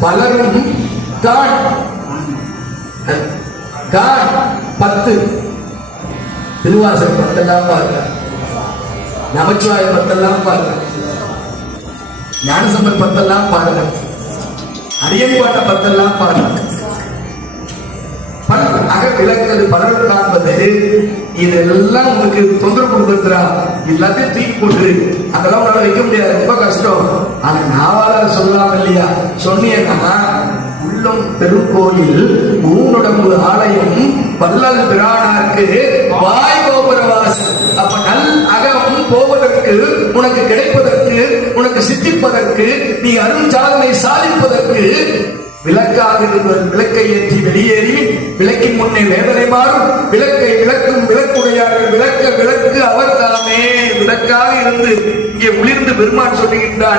பலரும் God. God பத்து. திருவாசல் பத்தெல்லாம் பாருங்க. நமச்சிவாய பத்தெல்லாம் பாருங்க. ஞானசம்பர் பத்தெல்லாம் பாருங்க. அடியன்பாட்ட பத்தெல்லாம் பாருங்க. பல அக விளக்குறது பலர் காண்பது. இதெல்லாம் உங்களுக்கு தொந்தரவு கொடுக்குறா எல்லாத்தையும் தூக்கி போட்டு. அதெல்லாம் உன்னால வைக்க முடியாது. ரொம்ப கஷ்டம். இல்லையா சொன்னீங்கன்னா உள்ளம் பெருங்கோயில் மூணுடம்பு ஆலயம் வல்லல் பிரானாருக்கு வாய் கோபுரவாசல். அப்ப நல் அகம் போவதற்கு உனக்கு கிடைப்பதற்கு உனக்கு சித்திப்பதற்கு நீ அருள் சாதனை சாதிப்பதற்கு விளக்காக இருந்தவர் விளக்கை ஏற்றி வெளியேறி விளக்கின் முன்னே வேதனை மாறும். விளக்கை விளக்கும் விளக்குடையார்கள் விளக்க விளக்கு அவர் தாமே. விளக்காக இருந்து இங்கே உளிர்ந்து பெருமான் சொல்லுகின்றான்